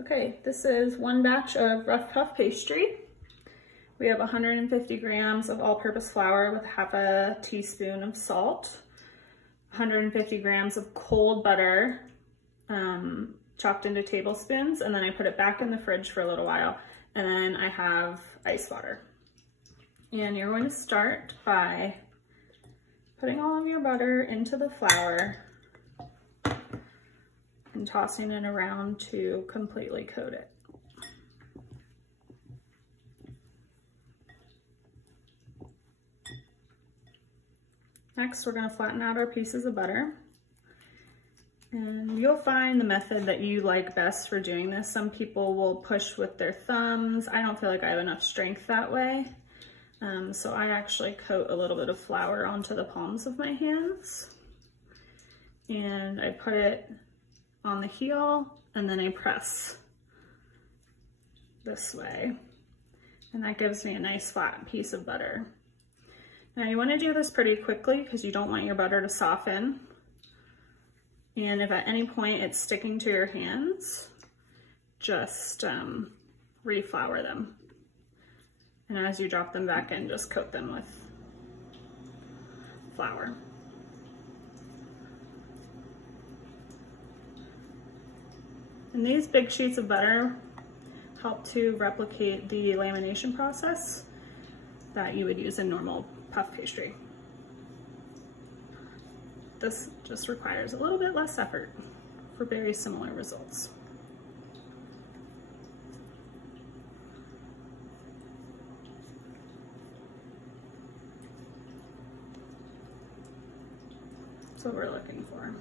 Okay, this is one batch of Rough Puff Pastry. We have 150 grams of all-purpose flour with half a teaspoon of salt, 150 grams of cold butter, chopped into tablespoons, and then I put it back in the fridge for a little while, and then I have ice water. And you're going to start by putting all of your butter into the flour and tossing it around to completely coat it. Next, we're going to flatten out our pieces of butter. And you'll find the method that you like best for doing this. Some people will push with their thumbs. I don't feel like I have enough strength that way. So I actually coat a little bit of flour onto the palms of my hands. And I put it on the heel, and then I press this way. And that gives me a nice flat piece of butter. Now you want to do this pretty quickly because you don't want your butter to soften. And if at any point it's sticking to your hands, just reflour them. And as you drop them back in, just coat them with flour. And these big sheets of butter help to replicate the lamination process that you would use in normal puff pastry. This just requires a little bit less effort for very similar results. That's what we're looking for.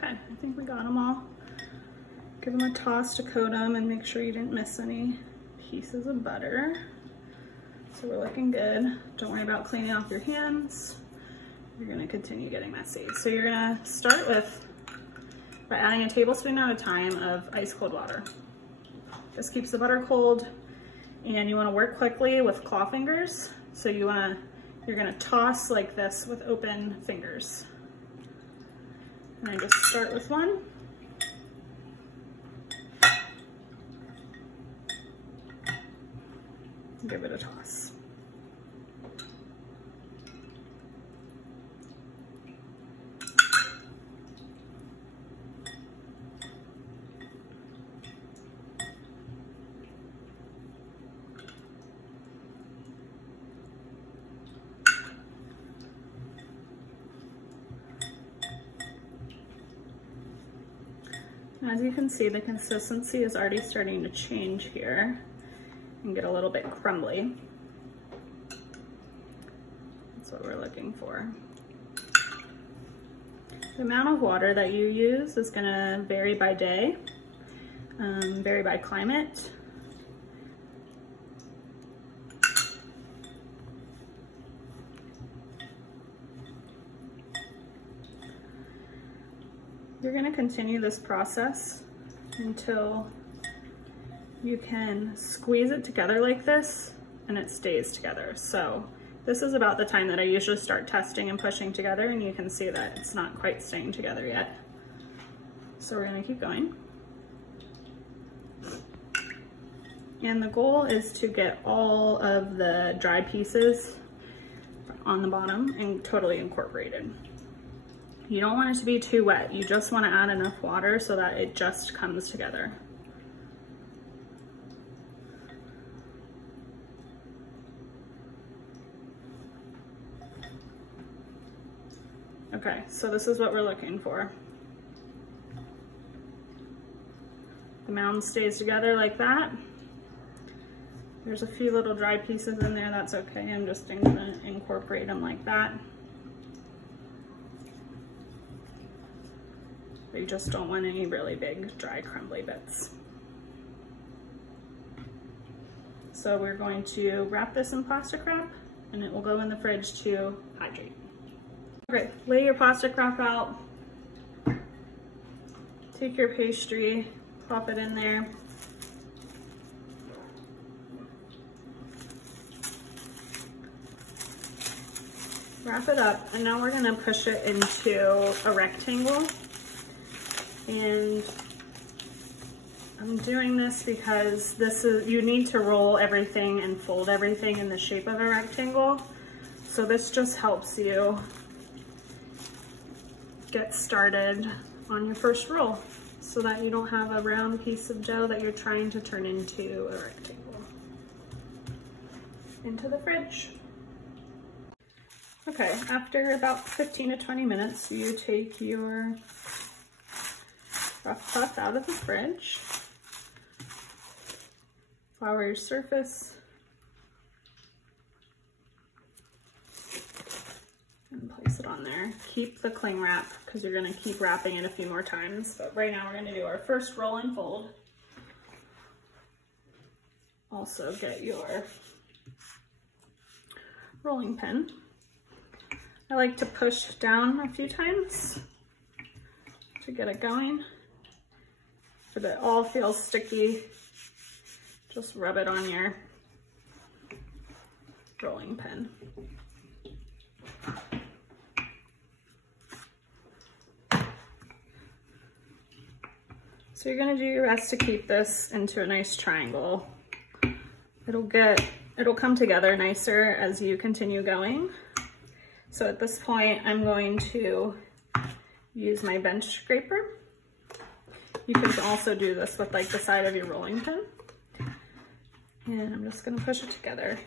I think we got them all. Give them a toss to coat them and make sure you didn't miss any pieces of butter. So we're looking good. Don't worry about cleaning off your hands. You're gonna continue getting messy. So you're gonna start by adding a tablespoon at a time of ice cold water. This keeps the butter cold, and you wanna work quickly with claw fingers. So you're gonna toss like this with open fingers. And I just start with one. Give it a toss. As you can see, the consistency is already starting to change here and get a little bit crumbly. That's what we're looking for. The amount of water that you use is gonna vary by day, vary by climate. You're gonna continue this process until you can squeeze it together like this and it stays together. So this is about the time that I usually start testing and pushing together, and you can see that it's not quite staying together yet. So we're gonna keep going. And the goal is to get all of the dry pieces on the bottom and totally incorporated. You don't want it to be too wet. You just want to add enough water so that it just comes together. Okay, so this is what we're looking for. The mound stays together like that. There's a few little dry pieces in there, that's okay. I'm just gonna incorporate them like that. But you just don't want any really big, dry, crumbly bits. So we're going to wrap this in plastic wrap and it will go in the fridge to hydrate. Okay, lay your plastic wrap out. Take your pastry, plop it in there. Wrap it up, and now we're gonna push it into a rectangle. And I'm doing this because you need to roll everything and fold everything in the shape of a rectangle. So this just helps you get started on your first roll so that you don't have a round piece of dough that you're trying to turn into a rectangle. Into the fridge. Okay, after about 15 to 20 minutes, you take your Rough Puff out of the fridge, flour your surface, and place it on there. Keep the cling wrap because you're gonna keep wrapping it a few more times, but right now we're gonna do our first roll and fold. Also get your rolling pin. I like to push down a few times to get it going. If it all feels sticky, just rub it on your rolling pin. So you're gonna do your best to keep this into a nice triangle. It'll come together nicer as you continue going. So at this point, I'm going to use my bench scraper. You can also do this with like the side of your rolling pin. And I'm just gonna push it together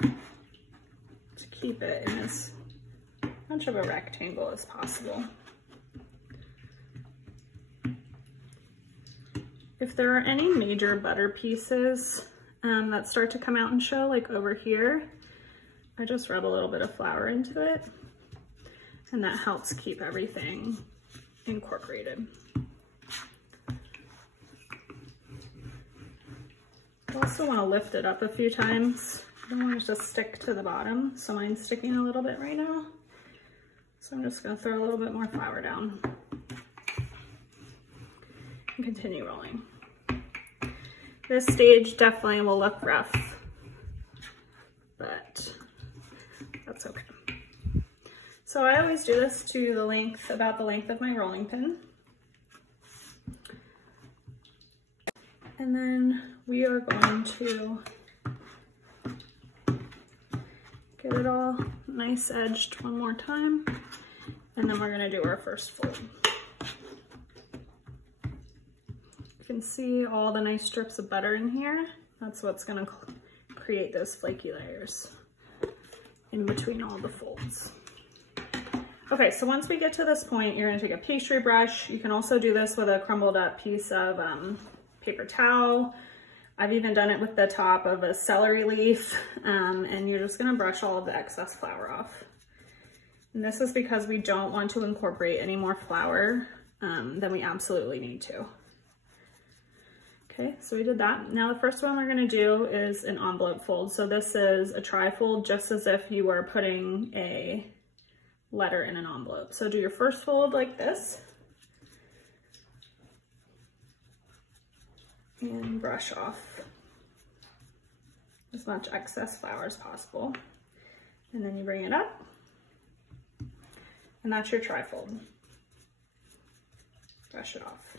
to keep it in as much of a rectangle as possible. If there are any major butter pieces that start to come out and show, like over here, I just rub a little bit of flour into it, and that helps keep everything incorporated. You also want to lift it up a few times. You don't want to just stick to the bottom, so mine's sticking a little bit right now. So I'm just going to throw a little bit more flour down and continue rolling. This stage definitely will look rough, but that's okay. So I always do this to the length, about the length of my rolling pin. And then we are going to get it all nice edged one more time. And then we're gonna do our first fold. You can see all the nice strips of butter in here. That's what's gonna create those flaky layers in between all the folds. Okay, so once we get to this point, you're gonna take a pastry brush. You can also do this with a crumbled up piece of paper towel. I've even done it with the top of a celery leaf, and you're just gonna brush all of the excess flour off. And this is because we don't want to incorporate any more flour than we absolutely need to. Okay, so we did that. Now the first one we're gonna do is an envelope fold. So this is a tri-fold, just as if you were putting a letter in an envelope. So do your first fold like this. And brush off as much excess flour as possible. And then you bring it up. And that's your tri-fold. Brush it off.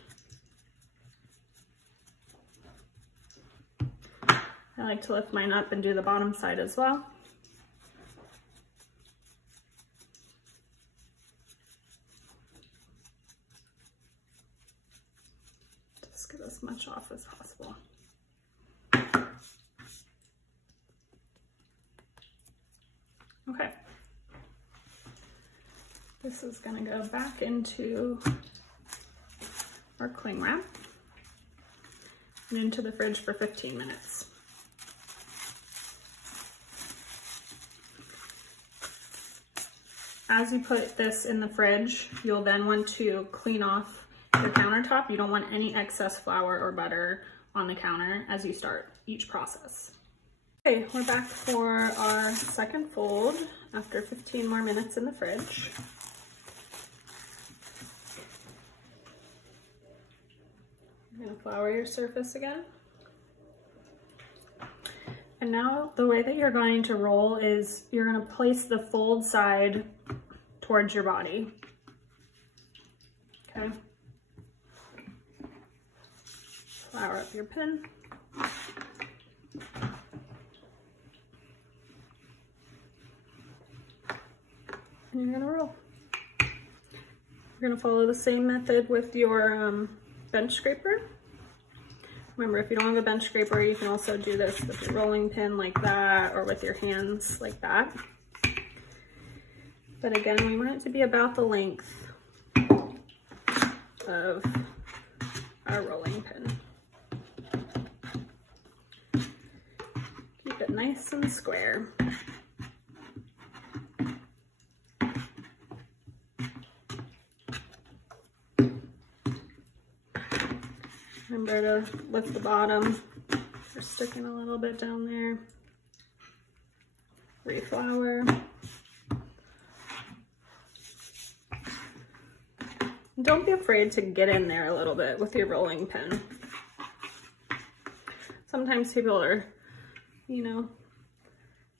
I like to lift mine up and do the bottom side as well. Just get as much off as possible. Okay. This is gonna go back into our cling wrap and into the fridge for 15 minutes. As you put this in the fridge, you'll then want to clean off your countertop. You don't want any excess flour or butter on the counter as you start each process. Okay, we're back for our second fold after 15 more minutes in the fridge. You're gonna flour your surface again. And now the way that you're going to roll is you're gonna place the fold side towards your body, okay? Flour up your pin. And you're gonna roll. You're gonna follow the same method with your bench scraper. Remember, if you don't have a bench scraper, you can also do this with your rolling pin like that, or with your hands like that. But again, we want it to be about the length of our rolling pin. Keep it nice and square. Remember to lift the bottom. We're sticking a little bit down there. Reflour. Don't be afraid to get in there a little bit with your rolling pin. Sometimes people are, you know,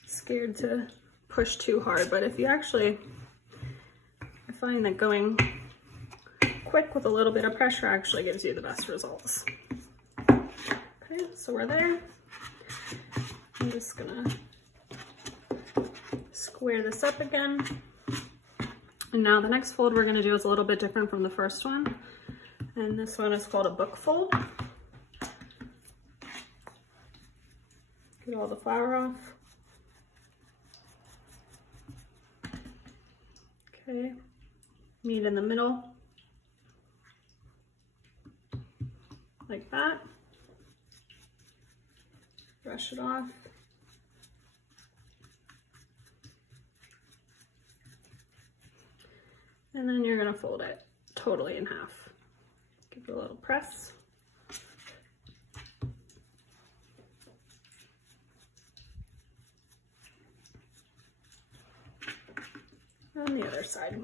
scared to push too hard, but if you actually, I find that going quick with a little bit of pressure actually gives you the best results. Okay, so we're there. I'm just gonna square this up again. And now the next fold we're gonna do is a little bit different from the first one. And this one is called a book fold. Get all the flour off. Okay, meet in the middle. Like that. Brush it off. And then you're gonna fold it totally in half. Give it a little press. And the other side.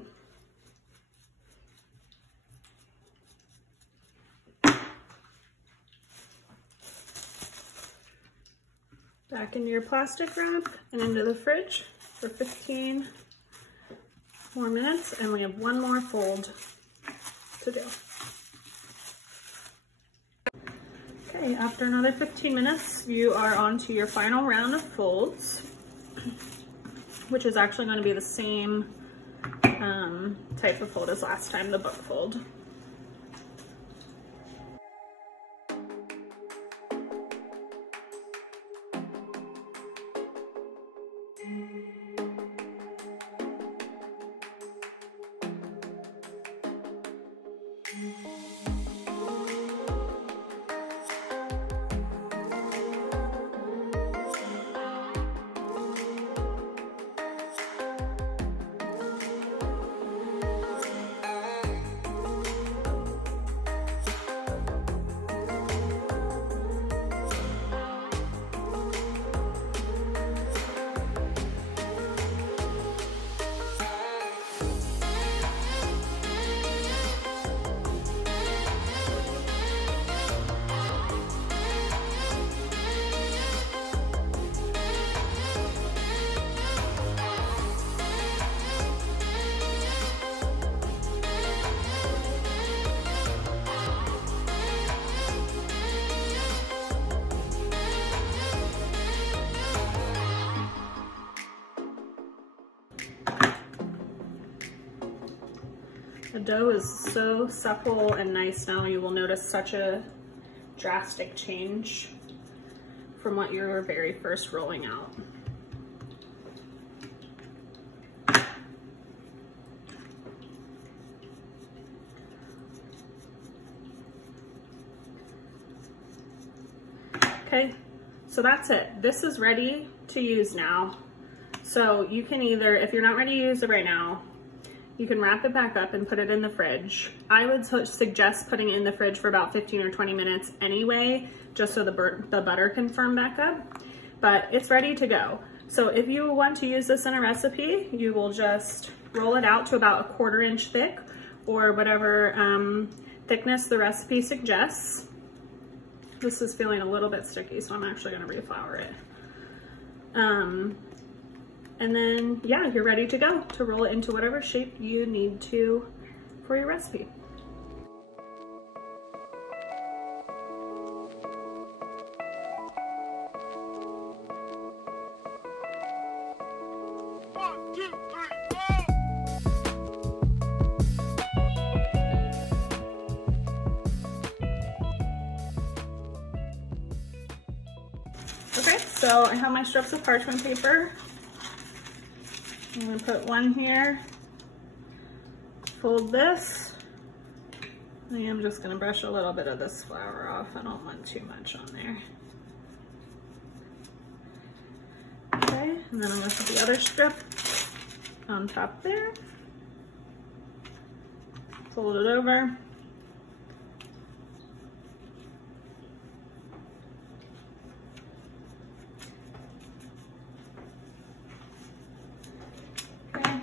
Back into your plastic wrap and into the fridge for 15 more minutes, and we have one more fold to do. Okay, after another 15 minutes, you are on to your final round of folds, which is actually going to be the same type of fold as last time, the book fold. The dough is so supple and nice now. You will notice such a drastic change from what you were very first rolling out. Okay, so that's it. This is ready to use now. So you can either, if you're not ready to use it right now, you can wrap it back up and put it in the fridge. I would suggest putting it in the fridge for about 15 or 20 minutes anyway, just so the butter can firm back up, but it's ready to go. So if you want to use this in a recipe, you will just roll it out to about 1/4 inch thick, or whatever thickness the recipe suggests. This is feeling a little bit sticky, so I'm actually gonna reflour it. And then, yeah, you're ready to go to roll it into whatever shape you need to for your recipe. Okay, so I have my strips of parchment paper. I'm gonna put one here, fold this. I am just gonna brush a little bit of this flour off. I don't want too much on there. Okay, and then I'm gonna put the other strip on top there. Fold it over.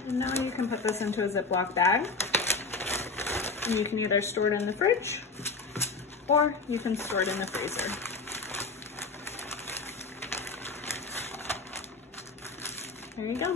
And now you can put this into a Ziploc bag, and you can either store it in the fridge or you can store it in the freezer. There you go.